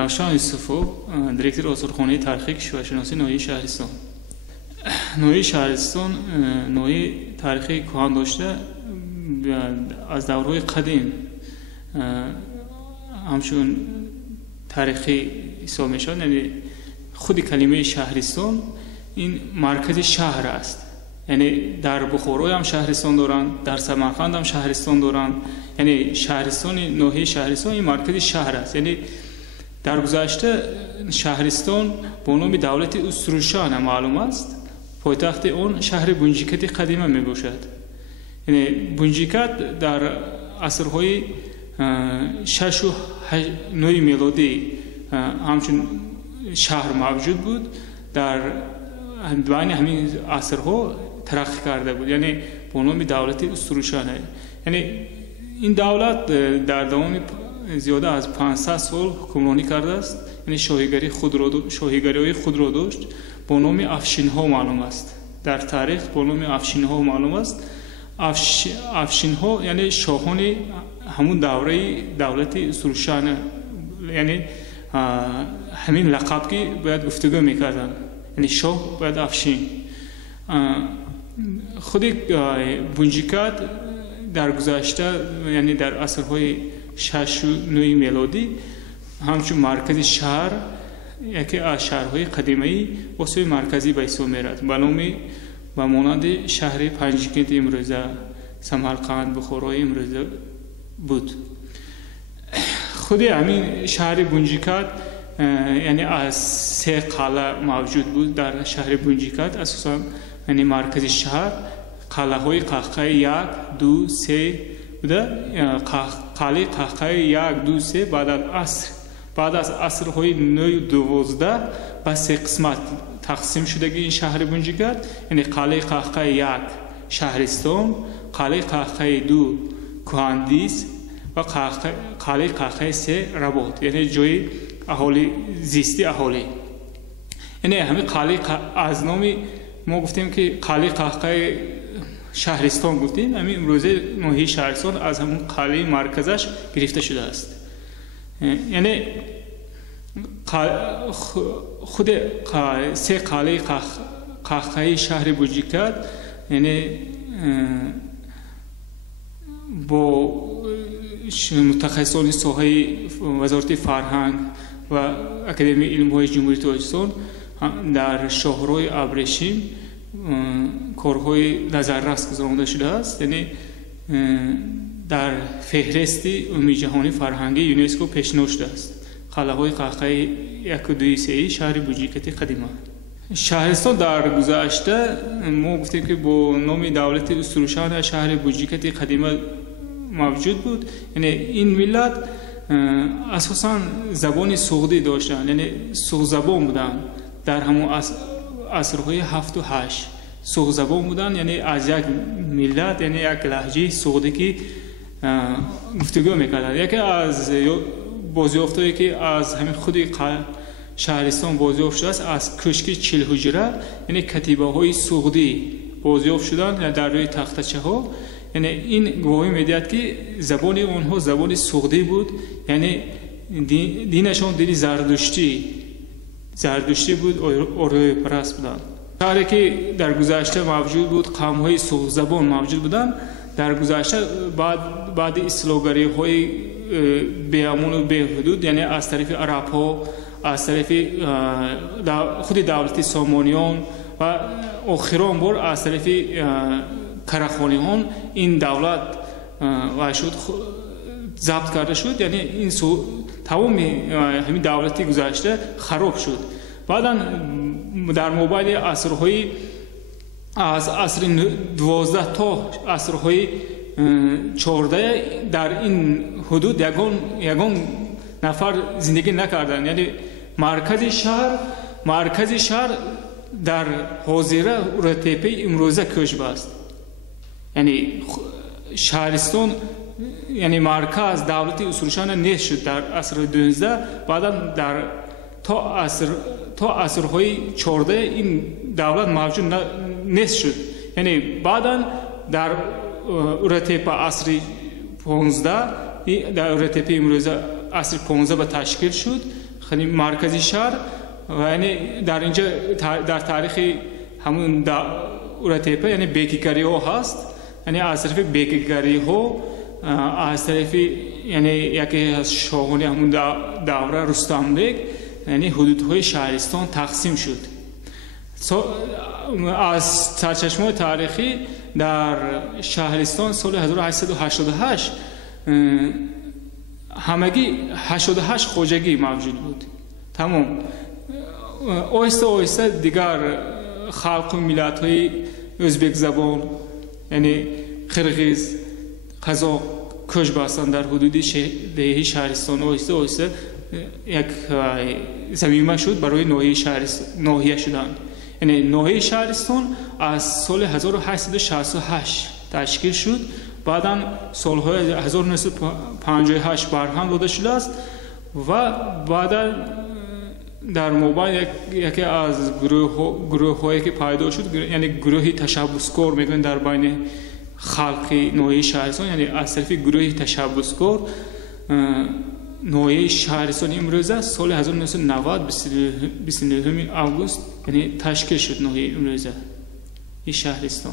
равшан Юсуфов, директор осорхонаи тарихи кишваршиноси ноҳияи Шаҳристон. ноҳияи Шаҳристон ноҳияи тарихи кӯҳан дошта аз даврҳои қадим ҳамчун тарихи ҳисоб мешавад. яъне худи калимаи Шаҳристон ин маркази шаҳр аст. яъне дар Бухорои ҳам шаҳристон доранд, дар Самарқанд ҳам шаҳристон доранд. яъне шаҳристони ноҳияи Шаҳристон ин маркази шаҳр аст. яъне дар гузашта Шаҳристон бо номи давлати Уструшана маълум аст. пойтахти он шаҳри Бунҷикати қадима мебошад. яъне Бунҷикат дар асрҳои 6-9 милодӣ ҳамчун шаҳр мавҷуд буд. дар байни ҳамин асрҳо тараққӣ карда буд, яъне бо номи давлати Уструшана. яъне ин давлат дар давоми зиёда аз 500 сол ҳукмронӣ кардааст. яъне шоҳигариҳои худро дошт. бо номи Афшинҳо маълум аст. дар таърих бо номи Афшинҳо маълум аст. Афшинҳо яъне шоҳони ҳамун давраи давлати Уструшана, яъне ҳамин лақаб ки бояд гуфтагӯ мекарданд. яъне шоҳ бояд Афшин. худи Бунҷикат дар гузашта, яъне дар асрҳои 6-9 милодӣ ҳамчун маркази шаҳр, яке аз шаҳрҳои қадимаи Осиёи марказӣ ба ҳисоб меравад, ба номи ба монанди шаҳри Панҷикенти имрӯза, Самарқанд, Бухорои имрӯза буд. худи ҳамин шаҳри Бунҷикат яъне аз 3 қалъа мавҷуд буд. дар шаҳри Бунҷикат асосан яъне маркази шаҳр қалъаҳои қаҳқаи 1, 2, 3 буда. қалъаи қаҳқаи 1, 2, 3 баъд аз асрҳои 9-12 ба 3 қисмат тақсим шудаги ин шаҳри Бунҷикат. яъне қалъаи қаҳқаи 1 Шаҳристон, қалъаи қаҳқаи 2 Кӯҳандис ва қалъаи қаҳқаи 3 Работ, яъне ҷои аҳоли зисти аҳолӣ. яъне ҳамин қалъаи аз номи мо гуфтем ки қалъаи қаҳқаи Шаҳристон гуфтем. ҳамин имрӯзаи ноҳияи Шаҳристон аз ҳамун қалъаи марказаш гирифта шудааст. яъне худи 3 қалъаи қаҳқаи шаҳри Бунҷикат яъне бо мутахассисони соҳаи вазорати фарҳанг ва академияи илмҳои ҷумҳурии Тоҷикистон дар шоҳроҳи Абрешим корҳои назаррас гузаронида шудааст. яъне дар феҳристи умумиҷаҳонии фарҳангии ЮНЕСКО пешниҳод шудааст. қалъаҳои қаҳқаи 1-2-3 шаҳри Бунҷикати қадима. Шаҳристон дар гузашта мо гуфтем ки бо номи давлати Уструшана шаҳри Бунҷикати қадима мавҷуд буд. яъне ин миллат асосан забони суғдӣ доштанд, яъне суғзабон буданд. дар ҳамон асрҳои 7-8 суғзабон буданд, яъне аз як миллат, яъне як лаҳҷаи суғдӣ ки гуфтагӯ мекарданд. яке аз бозёфтое ки аз ҳамин худи Шаҳристон бозёфт шудааст, аз кӯшки Чилҳуҷра, яъне катибаҳои суғдӣ бозёфт шуданд дар рӯи тахтачаҳо. яъне ин гувоҳӣ медиҳад ки забони онҳо забони суғдӣ буд, яъне динашон дини зардуштӣ буд, орояпараст буданд. шаҳре ки дар гузашта мавҷуд буд, қавмҳои суғзабон мавҷуд буданд. дар гузашта баъди ислогариҳои беамону беҳудуд, яъне аз тарафи арабҳо, аз тарафи худи давлати Сомониён ва охирон бор аз тарафи карахониҳон ин давлат шуд забт карда шуд. яъне ин тамоми ҳамин давлати гузашта хароб шуд. баъдан дар мобайни асрҳои аз асри 12 то асрҳои 14 дар ин ҳудуд ягон нафар зиндагӣ накарданд. яъне маркази шаҳр дар ҳозира Уротепаи имрӯза Кӯшба аст. яъне Шаҳристон яъне марказ давлати Уструшана нест шуд дар асри 12. баъдан дар то асрҳои 14 ин давлат мавҷуд нест шуд. яъне баъдан дар Уротепа асри 15 дар Уротепаи имрӯза асри 15 ба ташкил шуд. خیلی مرکزی شهر و یعنی در اینجا در تاریخ همون اورتیپه یعنی بیکیگری ها هست، یعنی از طرف بیکیگری ها از طرف یعنی یکی از شاهان همون دوره رستم بیگ یعنی حدودهای شهرستان تقسیم شد. از سرچشمه تاریخی در شهرستان سال 1888 همگی 88 خوجگی موجود بود. تمام آهسته آهسته دیگر خلق و ملت های ازبک زبان یعنی قرغیز، قزاق کش بستن در حدود دهه شهرستان. آهسته آهسته یک زمینه شد برای ناحیه شدن. یعنی ناحیه شهرستان از سال 1868 تشکیل شد. بعدا سالهای 1958 برهم داده شده است و بعدا در مابین یکی از گروه هایی که پیدا شد، یعنی گروهی تشبسکار میگن در بین خلق ناحیه شهرستان، یعنی از طرف گروهی تشبسکار ناحیه شهرستان امروزه سال 1990 29 آگوست یعنی تشکیل شد ناحیه امروزه این شهرستان.